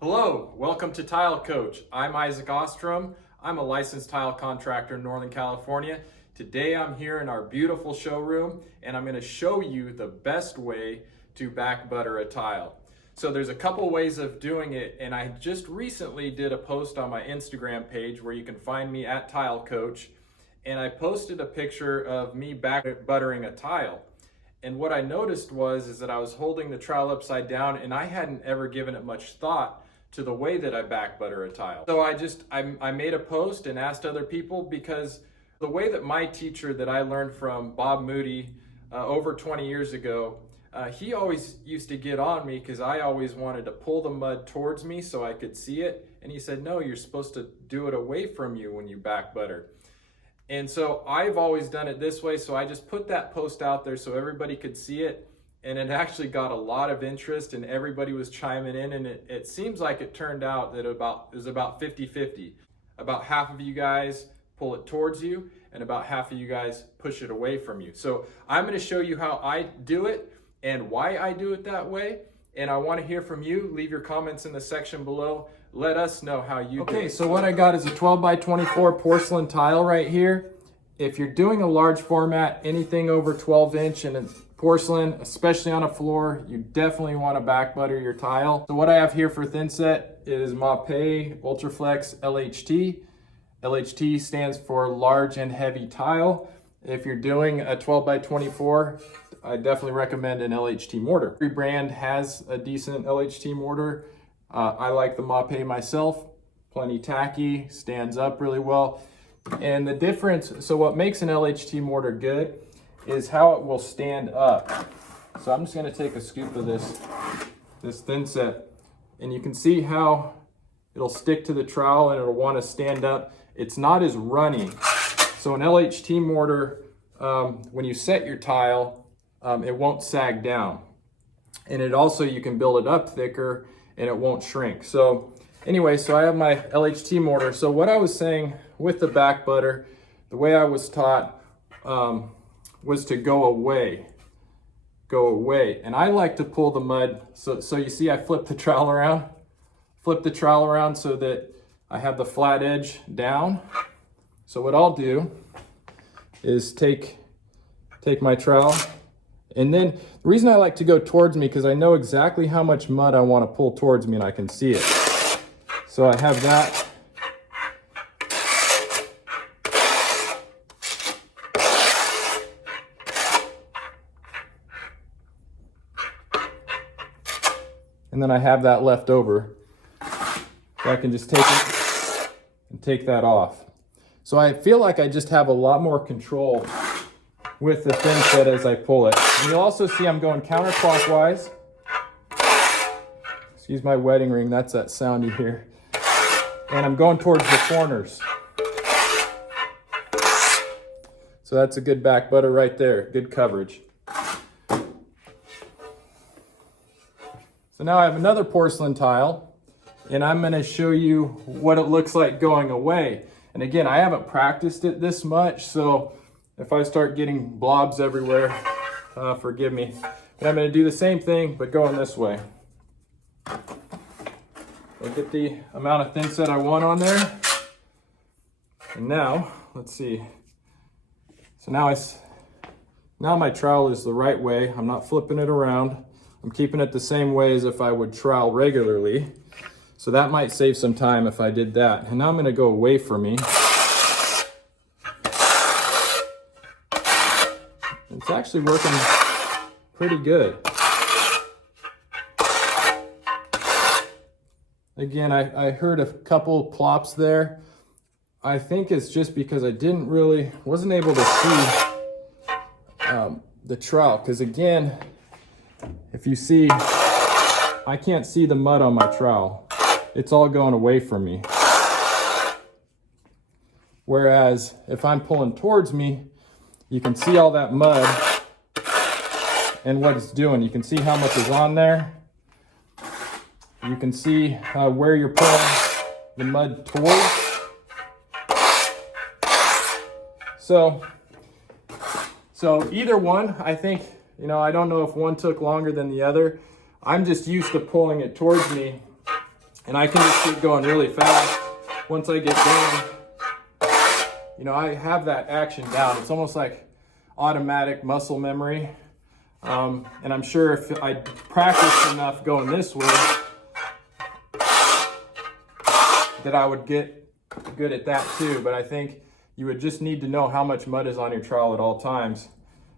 Hello, welcome to TileCoach. I'm Isaac Ostrom. I'm a licensed tile contractor in Northern California. Today I'm here in our beautiful showroom and I'm going to show you the best way to back butter a tile. So there's a couple ways of doing it, and I just recently did a post on my Instagram page where you can find me at TileCoach, and I posted a picture of me back buttering a tile. And what I noticed is that I was holding the trowel upside down and I hadn't ever given it much thought to the way that I back butter a tile. So I made a post and asked other people, because the way that my teacher that I learned from, Bob Moody, over 20 years ago, he always used to get on me because I always wanted to pull the mud towards me so I could see it. And he said, no, you're supposed to do it away from you when you back butter. And so I've always done it this way, so I just put that post out there so everybody could see it. And it actually got a lot of interest and everybody was chiming in, and it seems like it turned out that it was about 50-50. About half of you guys pull it towards you and about half of you guys push it away from you. So I'm going to show you how I do it and why I do it that way. And I want to hear from you. Leave your comments in the section below. Let us know how you do it. Okay, so what I got is a 12 by 24 porcelain tile right here. If you're doing a large format, anything over 12 inch and it's porcelain, especially on a floor, you definitely want to back butter your tile. So what I have here for thin set is Mapei Ultraflex LHT. LHT stands for large and heavy tile. If you're doing a 12 by 24, I definitely recommend an LHT mortar. Every brand has a decent LHT mortar. I like the Mapei myself, plenty tacky, stands up really well. And the difference, so what makes an LHT mortar good is how it will stand up. So I'm just gonna take a scoop of this thin set, and you can see how it'll stick to the trowel and it'll wanna stand up. It's not as runny. So an LHT mortar, when you set your tile, it won't sag down. And it also, you can build it up thicker and it won't shrink. So anyway, so I have my LHT mortar. So what I was saying with the back butter, the way I was taught was to go away. And I like to pull the mud. So you see I flip the trowel around so that I have the flat edge down. So what I'll do is take my trowel, and then the reason I like to go towards me, because I know exactly how much mud I want to pull towards me and I can see it. So I have that. And then I have that left over. So I can just take it and take that off. So I feel like I just have a lot more control with the thin set as I pull it. And you'll also see I'm going counterclockwise. Excuse my wedding ring, that's that sound you hear. And I'm going towards the corners. So that's a good back butter right there, good coverage. So now I have another porcelain tile, and I'm gonna show you what it looks like going away. And again, I haven't practiced it this much, so if I start getting blobs everywhere, forgive me. And I'm gonna do the same thing, but going this way. I'll get the amount of thin set I want on there. And now, let's see. So now my trowel is the right way. I'm not flipping it around. I'm keeping it the same way as if I would trowel regularly. So that might save some time if I did that. And now I'm gonna go away from me. It's actually working pretty good. Again, I heard a couple plops there. I think it's just because I wasn't able to see the trowel. Because again, if you see, I can't see the mud on my trowel. It's all going away from me. Whereas if I'm pulling towards me, you can see all that mud and what it's doing. You can see how much is on there. You can see where you're pulling the mud towards. So either one, I think, I don't know if one took longer than the other. I'm just used to pulling it towards me And I can just keep going really fast. Once I get going, you know, I have that action down. It's almost like automatic muscle memory. And I'm sure if I practiced enough going this way, that I would get good at that too. But I think you would just need to know how much mud is on your trowel at all times,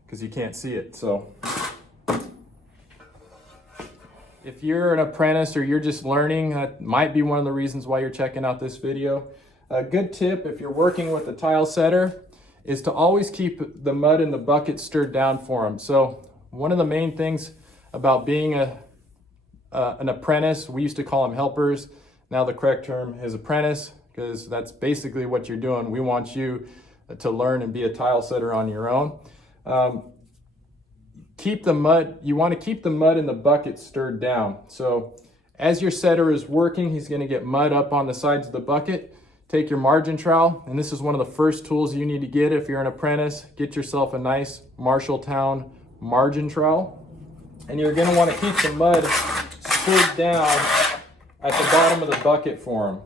because you can't see it. So if you're an apprentice or you're just learning, that might be one of the reasons why you're checking out this video. A good tip if you're working with a tile setter is to always keep the mud in the bucket stirred down for them. So one of the main things about being an apprentice, we used to call them helpers. Now the correct term is apprentice, because that's basically what you're doing. We want you to learn and be a tile setter on your own. Keep the mud, you want to keep the mud in the bucket stirred down. So as your setter is working, he's going to get mud up on the sides of the bucket. Take your margin trowel, and this is one of the first tools you need to get if you're an apprentice. Get yourself a nice Marshalltown margin trowel, and you're going to want to keep the mud stirred down at the bottom of the bucket for him.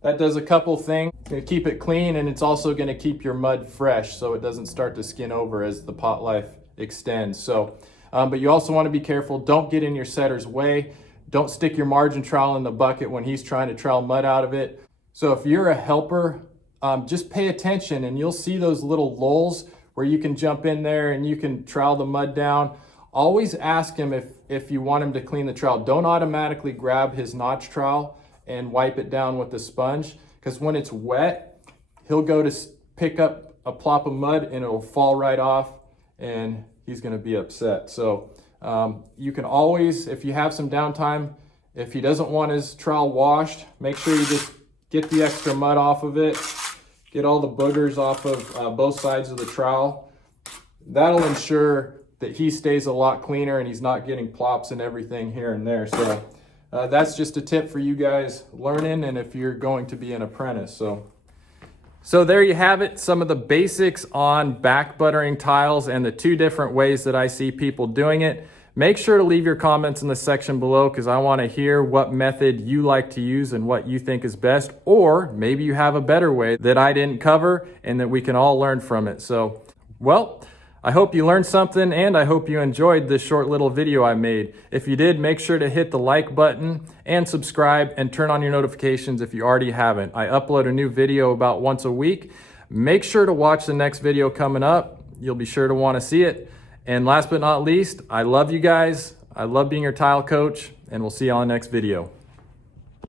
That does a couple things. It's going to keep it clean, and it's also going to keep your mud fresh so it doesn't start to skin over as the pot life extends. So, but you also want to be careful. Don't get in your setter's way. Don't stick your margin trowel in the bucket when he's trying to trowel mud out of it. So if you're a helper, just pay attention, and you'll see those little lulls where you can jump in there and you can trowel the mud down. Always ask him if you want him to clean the trowel. Don't automatically grab his notch trowel and wipe it down with the sponge, because when it's wet, he'll go to pick up a plop of mud and it'll fall right off, and he's going to be upset. So you can always, if you have some downtime, if he doesn't want his trowel washed, make sure you just get the extra mud off of it, get all the boogers off of both sides of the trowel. That'll ensure that he stays a lot cleaner and he's not getting plops and everything here and there. So that's just a tip for you guys learning, and if you're going to be an apprentice. So there you have it, some of the basics on back buttering tiles and the two different ways that I see people doing it. Make sure to leave your comments in the section below, because I want to hear what method you like to use and what you think is best, or maybe you have a better way that I didn't cover and that we can all learn from it. So, well, I hope you learned something, and I hope you enjoyed this short little video I made. If you did, make sure to hit the like button and subscribe and turn on your notifications if you already haven't. I upload a new video about once a week. Make sure to watch the next video coming up. You'll be sure to want to see it. And last but not least, I love you guys. I love being your tile coach, and we'll see you on the next video.